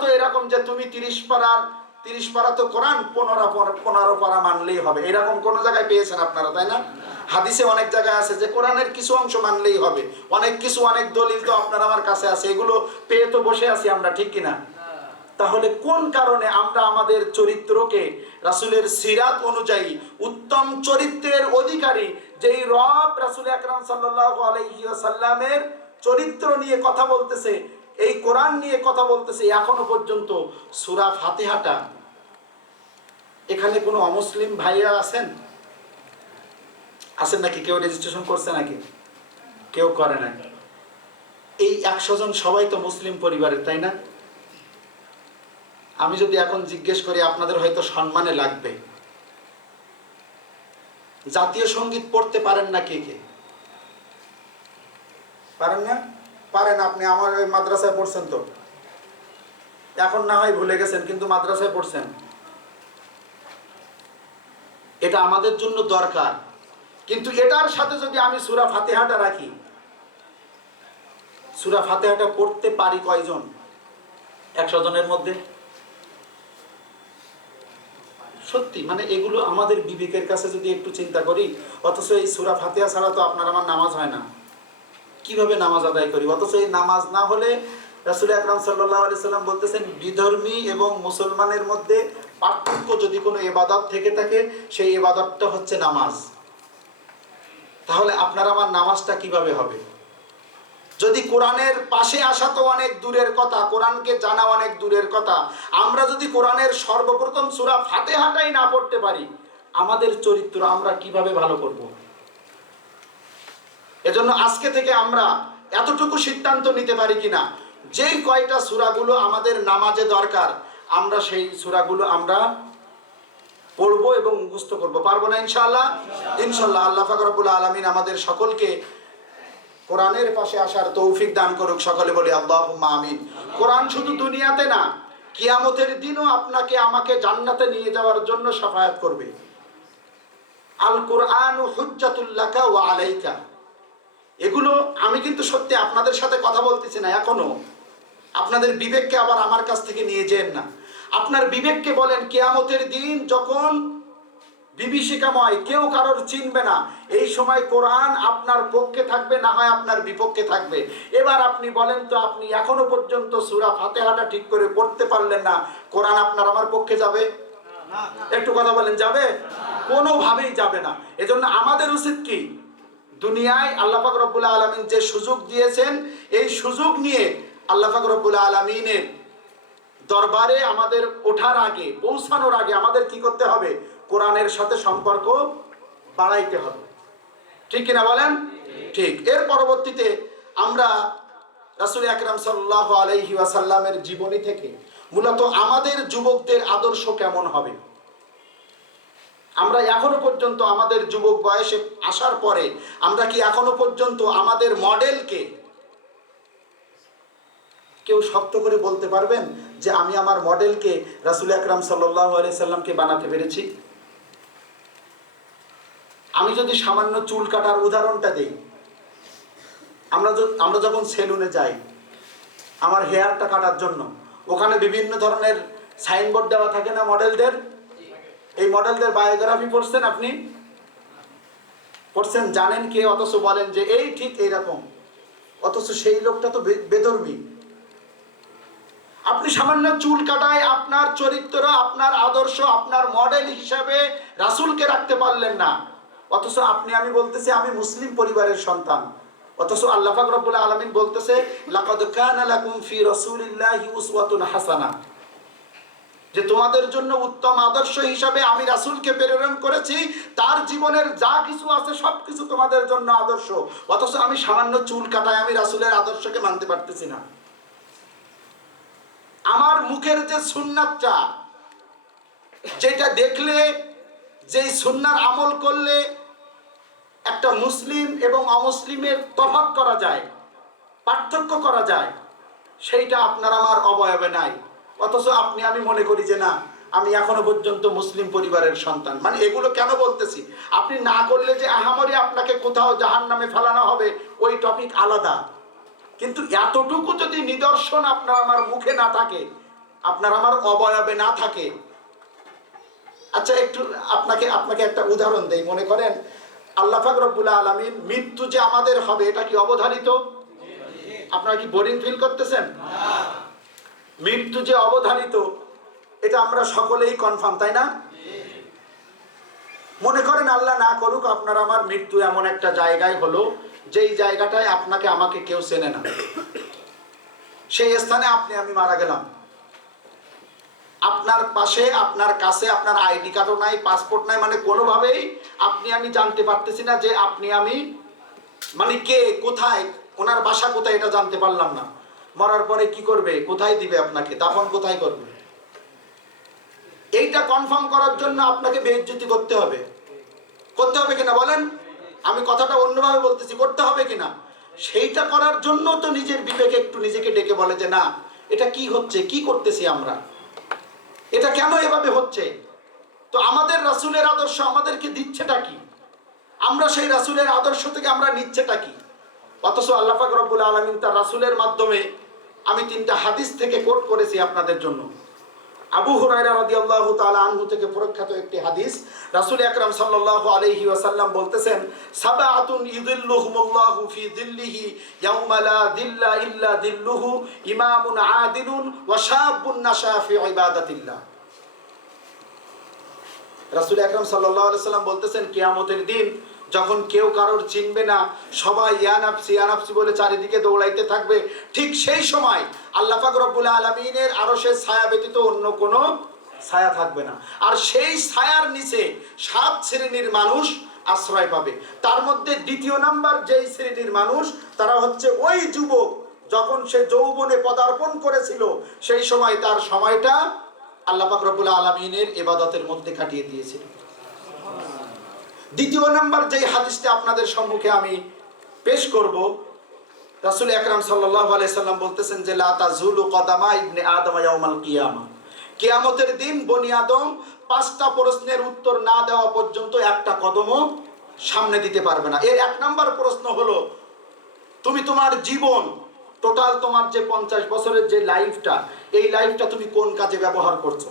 তো এরকম যে তুমি 30 পারা তো কোরআন, 15 পারা মানলেই হবে, এরকম কোন জায়গায় পেয়েছেন আপনারা, তাই না? হাদিসে অনেক জায়গায় আছে যে কোরআনের কিছু অংশ মানলেই হবে, অনেক দলিল তো আপনার আমার কাছে আছে, এগুলো পেয়ে তো বসে আছি আমরা, ঠিক কিনা? তাহলে কোন কারণে আমরা আমাদের চরিত্রকে রাসূলের সিরাত অনুযায়ী উত্তম চরিত্রের অধিকারী, যেই রব রাসূল আকরাম সাল্লাল্লাহু আলাইহি ওয়াসাল্লামের চরিত্র নিয়ে কথা বলতেছে, এই কোরআন নিয়ে কথা বলতেছে, এখনো পর্যন্ত সূরা ফাতিহাটা, এখানে কোনো অমুসলিম ভাইয়া আছেন নাকি? কেউ রেজিস্ট্রেশন করছে নাকি? কেউ করে না। এই 100 জন সবাই তো মুসলিম পরিবারের, তাই না? আমি যদি এখন জিজ্ঞেস করি, আপনাদের হয়তো সম্মানে লাগবে, জাতীয় সঙ্গীত পড়তে পারেন না কে কে? পারেন না? পারেন। আপনি আমার ওই মাদ্রাসায় পড়ছেন তো, এখন না হয় ভুলে গেছেন, কিন্তু মাদ্রাসায় পড়ছেন। এটা আমাদের জন্য দরকার, কিন্তু এটার সাথে যদি আমি সূরা ফাতিহাটা রাখি, সূরা ফাতিহাটা পড়তে পারি কয়জন 100 জনের মধ্যে? সত্যি মানে এগুলো আমাদের বিবেকের কাছে যদি একটু চিন্তা করি, অথচ এই সূরা ফাতিহা ছাড়া তো আপনার আমার নামাজ হয় না, কিভাবে নামাজ আদায় করি? অথচ এই নামাজ না হলে রাসূল আকরাম সাল্লাল্লাহু আলাইহি সাল্লাম বলতেছেন, বিধর্মী এবং মুসলমানের মধ্যে পার্থক্য যদি কোনো ইবাদত থেকে থাকে, সেই ইবাদতটা হচ্ছে নামাজ। তাহলে আপনার আমার নামাজটা কিভাবে হবে? যদি কোরআনের পাশে আসা তো অনেক দূরের কথা, কোরআনকে জানা অনেক দূরের কথা, আমরা যদি কোরআনের সর্বপ্রথম সূরা ফাতিহাটাই না পড়তে পারি, আমাদের চরিত্র আমরা কিভাবে ভালো করব? এজন্য আজকে থেকে আমরা এতটুকু সিদ্ধান্ত নিতে পারি কিনা, যেই কয়টা সূরাগুলো আমাদের নামাজে দরকার, আমরা সেই সূরাগুলো আমরা পড়বো এবং মুখস্থ করবো। পারবো না ইনশাআল্লাহ? ইনশাআল্লাহ। আল্লাহ পাক রব্বুল আলামিন আমাদের সকলকে কোরআনের পাশে আসার তৌফিক দান করুক। সকলে বলি আল্লাহুম্মা আমিন। কোরআন শুধু দুনিয়াতে না, কিয়ামতের দিনও আপনাকে আমাকে জান্নাতে নিয়ে যাওয়ার জন্য শাফায়াত করবে। আল কুরআনু হুজ্জাতুল লাকা ওয়া আলাইকা। এগুলো আমি কিন্তু সত্যি আপনাদের সাথে কথা বলতেছি না এখনো, আপনাদের বিবেককে আবার আমার কাছ থেকে নিয়ে যেন না। আপনার বিবেককে বলেন, কিয়ামতের দিন যখন বিভীষিকাময়, কেউ কারোর চিনবে না, এই সময় কোরআন আপনার পক্ষে থাকবে, না হয় আপনার বিপক্ষে থাকবে। এবার আপনি বলেন তো, আপনি এখনো পর্যন্ত সূরা ফাতিহাটা ঠিক করে পড়তে পারলেন না, কোরআন আপনার আমার পক্ষে যাবে? একটু কথা বলেন, যাবে? কোনোভাবেই যাবে না। এজন্য আমাদের উচিত কি, দুনিয়ায় আল্লাহ পাক রব্বুল আলামিন যে সুযোগ দিয়েছেন, এই সুযোগ নিয়ে আল্লাহ পাক রব্বুল আলামিনের দরবারে আমাদের ওঠার আগে, পৌঁছানোর আগে আমাদের কি করতে হবে? কোরআনের সাথে সম্পর্ক বাড়াইতে হবে, ঠিক কিনা বলেন? ঠিক। এর পরবর্তীতে আমরা রাসূল আকরাম সাল্লাল্লাহু আলাইহি ওয়াসাল্লামের জীবনী থেকে মূলত আমাদের যুবকদের আদর্শ কেমন হবে, আমরা এখনো পর্যন্ত আমাদের যুবক বয়সে আসার পরে আমরা কি এখনো পর্যন্ত আমাদের মডেলকে, কেউ শক্ত করে বলতে পারবেন যে আমি আমার মডেলকে রাসূল আকরাম সাল্লাল্লাহু আলাইহি সাল্লামকে বানাতে পেরেছি? আমি যদি সামান্য চুল কাটার উদাহরণটা দেই, আমরা যখন সেলুনে যাই আমার হেয়ারটা কাটার জন্য, ওখানে বিভিন্ন ধরনের সাইনবোর্ড দেওয়া থাকে না মডেলদের? এই মডেলদের বায়োগ্রাফি পড়ছেন আপনি? পড়ছেন, জানেন কে? অথচ বলেন যে এই ঠিক এইরকম, অথচ সেই লোকটা তো বেধর্মী। আপনি সামান্য চুল কাটায় আপনার চরিত্র, আপনার আদর্শ, আপনার মডেল হিসাবে রাসূলকে রাখতে পারলেন না, অথচ আমি বলতেছি আমি মুসলিম পরিবারের সন্তান, অথচ আল্লাহ পাক রব্বুল আলামিন বলতেছে লাকাদ কানা লাকুম ফি রাসূলিল্লাহি উসওয়াতুন হাসানাহ, যে তোমাদের জন্য উত্তম আদর্শ হিসাবে আমি রাসূলকে প্রেরণ করেছি, তার জীবনের যা কিছু আছে সবকিছু তোমাদের জন্য আদর্শ, অথচ আমি সামান্য চুল কাটায় আমি রাসূলের আদর্শকে মানতে পারতেছি না। আমার মুখের যে সুন্নাতটা, যেটা দেখলে, যেই সুন্নার আমল করলে একটা মুসলিম এবং অমুসলিমের তফাৎ করা যায়, পার্থক্য করা যায়, সেইটা আপনার আমার অবয়বে নাই, অথচ আমি মনে করি যে না, আমি এখনো পর্যন্ত মুসলিম পরিবারের সন্তান। মানে এগুলো কেন বলতেছি, আপনি না করলে যে আহামরি আপনাকে কোথাও জাহান্নামে ফেলানো হবে, ওই টপিক আলাদা, কিন্তু এতটুকু যদি নিদর্শন আপনার আমার মুখে না থাকে, আপনার আমার অবয়বে না থাকে। আচ্ছা, একটু আপনাকে একটা উদাহরণ দেই। মনে করেন আল্লাহ পাক রব্বুল আলামিন মৃত্যু যে আমাদের হবে এটা কি অবধারিত? আপনারা কি বোরিং ফিল করতেছেন? মৃত্যু যে অবধারিত এটা আমরা সকলেই কনফার্ম, তাই না? মনে করেন আল্লাহ না করুক আপনার আমার মৃত্যু এমন একটা জায়গায় হলো যেই জায়গাটায় আপনাকে আমাকে কেউ চেনে না, সেই স্থানে আপনি আমি মারা গেলাম। আপনার পাশে, আপনার কাছে আপনার আইডি কার্ডও নাই, পাসপোর্ট নাই, মানে কোনোভাবেই আপনি আমি জানতে পারতেছি না যে আপনি আমি মানে কে, কোথায়, ওনার বাসা কোথায় এটা জানতে পারলাম না। মরার পরে কি করবে, কোথায় দিবে আপনাকে, দাফন কোথায় করবে? এইটা কনফার্ম করার জন্য আপনাকে বেইজ্জতি করতে হবে কিনা বলেন? আমি কথাটা অন্যভাবে বলতেছি, করতে হবে কিনা? সেইটা করার জন্য তো নিজের বিবেকে একটু নিজেকে ডেকে বলে যে না, এটা কি হচ্ছে, কি করতেছি আমরা, এটা কেন এভাবে হচ্ছে? তো আমাদের রাসূলের আদর্শ আমাদেরকে দিচ্ছেটা কি? আমরা সেই রাসূলের আদর্শ থেকে আমরা নিচ্ছেটা কি? অথচ আল্লাহ পাক রব্বুল আলামিন তার রাসূলের মাধ্যমে, আমি 3টা হাদিস থেকে কোট করেছি আপনাদের জন্য। আবু হুরায়রা রাদিয়াল্লাহু তাআলা আনহু থেকে প্রখ্যাত একটি হাদিস, রাসূল আকরাম সাল্লাল্লাহু আলাইহি ওয়াসাল্লাম বলতেছেন, সাবআতুন ইযিল্লুহুমুল্লাহু ফি যিল্লিহি ইয়াওমা লা যিল্লা ইল্লা যিল্লুহু, ইমামুন আদিলুন ওয়া শাবুন নাশা ফি ইবাদাতিল্লাহ। রাসূল আকরাম সাল্লাল্লাহু আলাইহি ওয়াসাল্লাম বলতেছেন, কিয়ামতের দিন যখন কেউ কারোর চিনবে না, সবাই ইয়া নাফসি বলে চারিদিকে দৌড়াইতে থাকবে, ঠিক সেই সময় আল্লাহ পাক রব্বুল আলামিনের আরশের ছায়া ব্যতীত অন্য কোনো ছায়া থাকবে না। আর সেই ছায়ার নিচে 7 শ্রেণীর মানুষ আশ্রয় পাবে। তার মধ্যে দ্বিতীয় নাম্বার যেই শ্রেণীর মানুষ, তারা হচ্ছে ওই যুবক যখন সে যৌবনে পদার্পণ করেছিল, সেই সময় তার সময়টা আল্লাহ পাক রব্বুল আলামিনের ইবাদতের মধ্যে কাটিয়ে দিয়েছিল। দ্বিতীয় নাম্বার যেই হাদিসটা আপনাদের সম্মুখে আমি পেশ করব, রাসূল আকরাম সাল্লাল্লাহু আলাইহি সাল্লাম বলতেছেন যে লা তাজুলু কদামা ইবনে আদম ইয়াউমাল কিয়ামা, কিয়ামতের দিন বনি আদম 5টা প্রশ্নের উত্তর না দেওয়া পর্যন্ত একটা কদমও সামনে দিতে পারবে না। এর 1 নাম্বার প্রশ্ন হলো, তুমি তোমার জীবন টোটাল, তোমার যে 50 বছরের যে লাইফটা, এই লাইফটা তুমি কোন কাজে ব্যবহার করছো?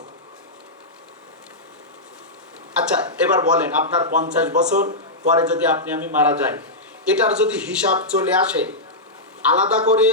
আচ্ছা, এবার বলেন, আপনার 50 বছর পরে যদি আপনি আমি মারা যাই, এটার যদি হিসাব চলে আসে, আলাদা করে